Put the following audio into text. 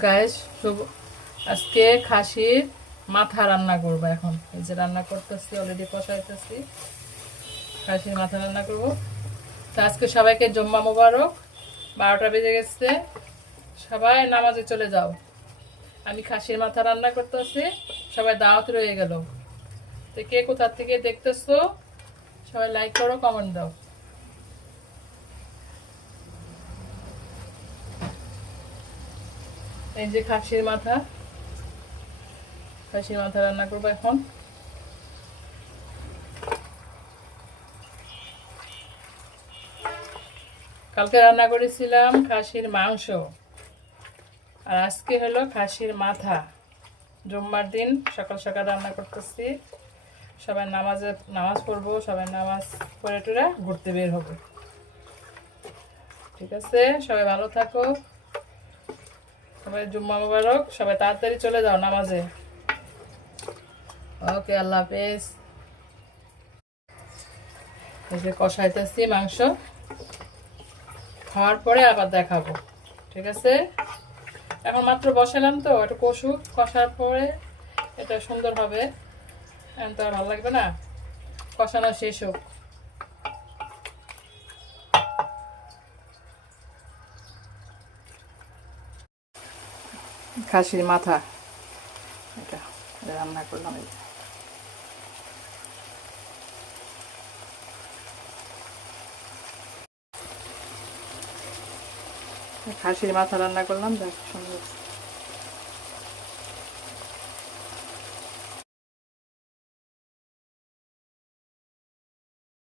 Guys, আজকে খাসির মাথা রান্না করবো। এখন এই যে রান্না করতেছি, অলরেডি কষাইতেছি। খাসির মাথা রান্না করবো। তো আজকে সবাইকে জুম্মা মোবারক। 12টা বেজে গেছে, সবাই নামাজে চলে যাও। আমি খাসির মাথা রান্না করতেছি, সবাই দাওয়াত রয়ে গেল। তো কে কোথা থেকে দেখতেছো সবাই লাইক করো, কমেন্ট দাও। এই যে খাসির মাথা রান্না করবো এখন। কালকে রান্না করেছিলাম খাসির মাংস, আর আজকে হলো খাসির মাথা। জুম্মার দিন সকাল সকাল রান্না করতেছি। সবাই নামাজ পড়বো, সবাই নামাজ পড়ে টুরে ঘুরতে বের হবে। ঠিক আছে, সবাই ভালো থাকো, সবাই জুম্মা মোবারক। সবাই তাড়াতাড়ি চলে যাও নামাজে। ওকে, আল্লাহ হাফেজ। এই যে কষাইতেছি মাংস, খাওয়ার পরে আবার দেখাবো। ঠিক আছে, এখন মাত্র বসালাম, তো একটু কষুক, কষার পরে এটা সুন্দর হবে। এখন তো আর ভালো লাগবে না, কষানো শেষ হোক। খাসির মাথা এটা রান্না করলাম। খাসির মাথা রান্না করলাম, দেখ সুন্দর।